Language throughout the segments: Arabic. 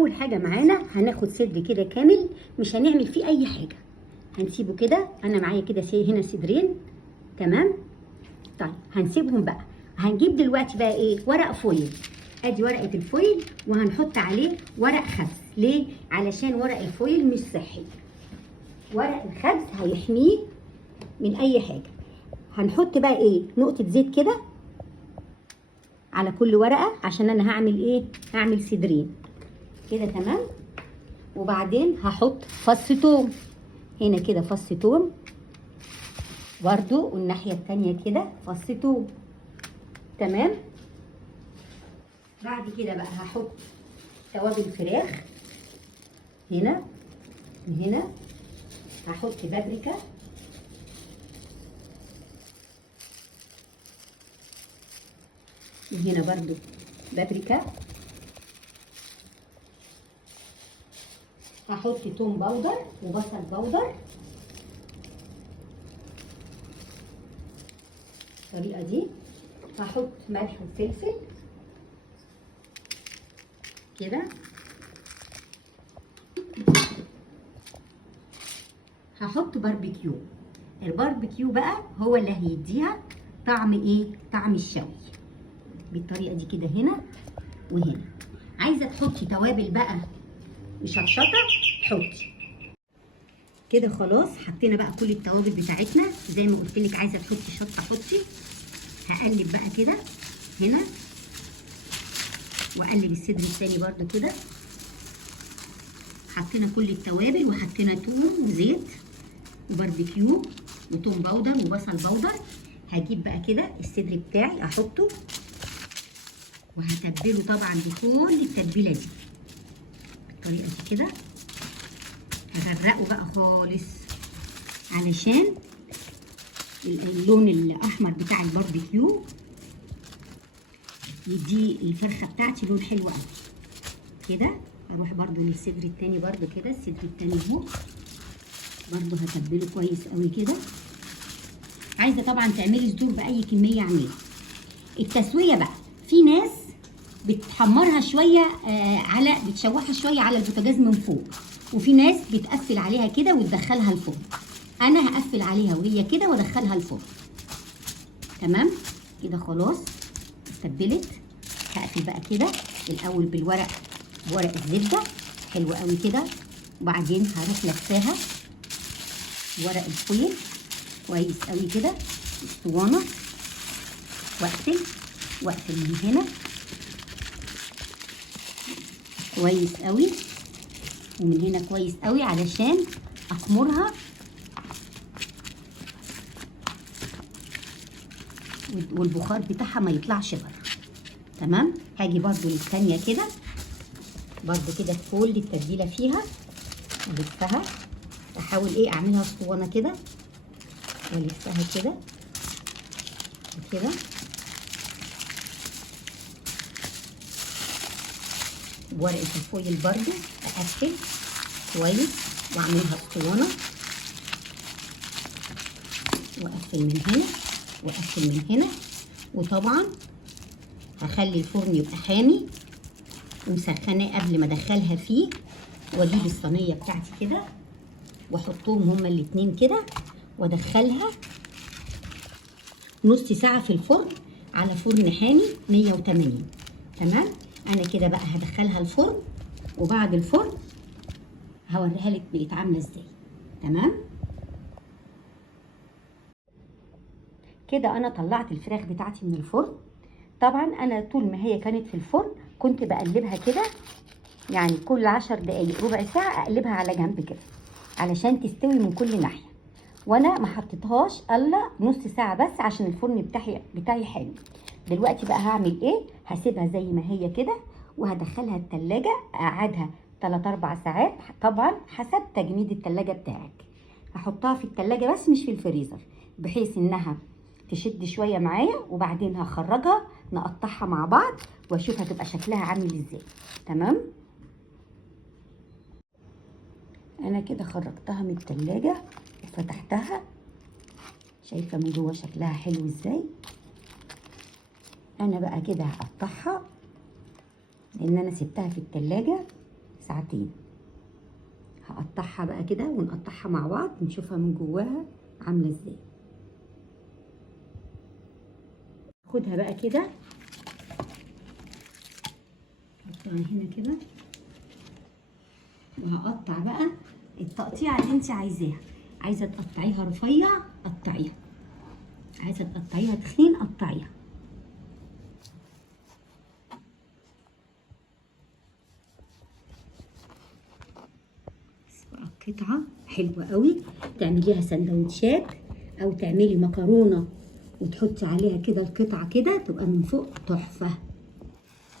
اول حاجه معانا هناخد صدر كده كامل، مش هنعمل فيه اي حاجه، هنسيبه كده. انا معايا كده هنا صدرين، تمام. طيب هنسيبهم بقى. هنجيب دلوقتي بقى ايه؟ ورق فويل. ادي ورقه الفويل، وهنحط عليه ورق خبز. ليه؟ علشان ورق الفويل مش صحي، ورق الخبز هيحميه من اي حاجه. هنحط بقى ايه؟ نقطه زيت كده على كل ورقه، عشان انا هعمل ايه؟ هعمل صدرين كده، تمام. وبعدين هحط فص توم هنا كده، فص توم برضو، والناحيه التانيه كده فص توم، تمام. بعد كده بقى هحط توابل فراخ هنا وهنا. هحط بابريكا، وهنا برضو بابريكا. هحط توم باودر وبصل باودر بالطريقه دي. هحط ملح وفلفل كده. هحط باربيكيو. الباربيكيو بقى هو اللي هيديها طعم ايه؟ طعم الشوي بالطريقه دي كده، هنا وهنا. عايزه تحطي توابل بقى مشطشطه حطي كده. خلاص حطينا بقى كل التوابل بتاعتنا زي ما قلت لك. عايزه تحطي شطه حطي. هقلب بقى كده هنا، واقلب الصدر الثاني برده كده. حطينا كل التوابل، وحطينا توم وزيت وباربيكيو وتوم باودر وبصل باودر. هجيب بقى كده الصدر بتاعي احطه، وهتبله طبعا بكل التتبيله دي بالطريقه دي كده. هغرقه بقى خالص علشان اللون الاحمر بتاع الباربيكيو يدي الفرخه بتاعتي لون حلو قوي كده. اروح برده للصدر التاني برده كده. الصدر التاني اهو برده هتبله كويس قوي كده. عايزه طبعا تعملي صدور باي كميه اعملي. التسويه بقى، في ناس بتحمرها شويه بتشوحها شويه على البوتاجاز من فوق، وفي ناس بتقفل عليها كده وتدخلها الفرن. انا هقفل عليها وهي كده وادخلها الفرن، تمام كده. خلاص اتبلت. هقفل بقى كده الاول بورق الزبده حلو قوي كده، وبعدين هروح لفاها ورق الفويل كويس قوي كده اسطوانه، واقفل من هنا كويس قوي، ومن هنا كويس قوي علشان اخمرها والبخار بتاعها ما يطلعش بره، تمام. هاجي برضو للثانيه كده برضو كده كل التتبيله فيها، الفها. احاول ايه؟ اعملها اسطوانه كده والفها كده وكده. بورقه الفويل برضو اقفل كويس واعملها اسطوانه، واقفل من هنا واقفل من هنا. وطبعا هخلي الفرن يبقى حامي ومسخناه قبل ما ادخلها فيه. واجيب الصينيه بتاعتي كده واحطهم هما الاتنين كده، وادخلها نص ساعه في الفرن على فرن حامي 180، تمام. انا كده بقى هدخلها الفرن، وبعد الفرن هوريها لك بقت عامله ازاي، تمام كده. انا طلعت الفراخ بتاعتي من الفرن. طبعا انا طول ما هي كانت في الفرن كنت بقلبها كده، يعني كل 10 دقايق ربع ساعه اقلبها على جنب كده علشان تستوي من كل ناحيه. وانا ما حطيتهاش الا نص ساعه بس عشان الفرن بتاعي حلو. دلوقتي بقى هعمل ايه؟ هسيبها زي ما هي كده، وهدخلها التلاجة اقعدها 3-4 ساعات، طبعا حسب تجميد التلاجة بتاعك. هحطها في التلاجة بس مش في الفريزر، بحيث انها تشد شويه معايا، وبعدين هخرجها نقطعها مع بعض واشوف هتبقى شكلها عامل ازاي، تمام. انا كده خرجتها من التلاجة وفتحتها، شايفه من جوه شكلها حلو ازاي. انا بقى كده هقطعها لان انا سبتها في التلاجة ساعتين. هقطعها بقى كده ونقطعها مع بعض نشوفها من جواها عامله ازاي. خدها بقى كده احطها هنا كده، وهقطع بقى التقطيعه اللي انت عايزاها. عايزه تقطعيها رفيع قطعيها، عايزه تقطعيها تخين قطعيها. قطعه حلوه قوي تعمليها سندوتشات، او تعملي مكرونه وتحطي عليها كده القطعه كده تبقى من فوق تحفه.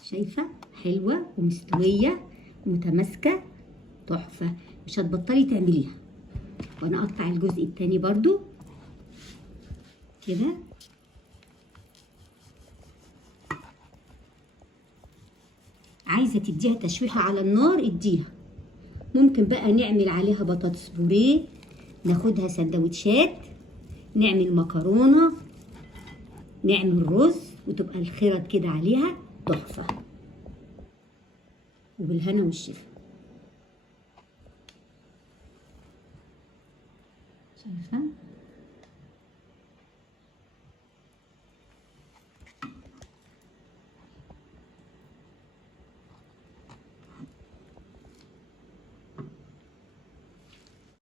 شايفه حلوه ومستويه ومتماسكه تحفه، مش هتبطلي تعمليها. وانا اقطع الجزء التاني برضو كده. عايزه تديها تشويحه على النار اديها. ممكن بقى نعمل عليها بطاطس بوريه، ناخدها سندوتشات، نعمل مكرونه، نعمل رز، وتبقى الخيرت كده عليها تحفه. وبالهنا والشفا. شايفه؟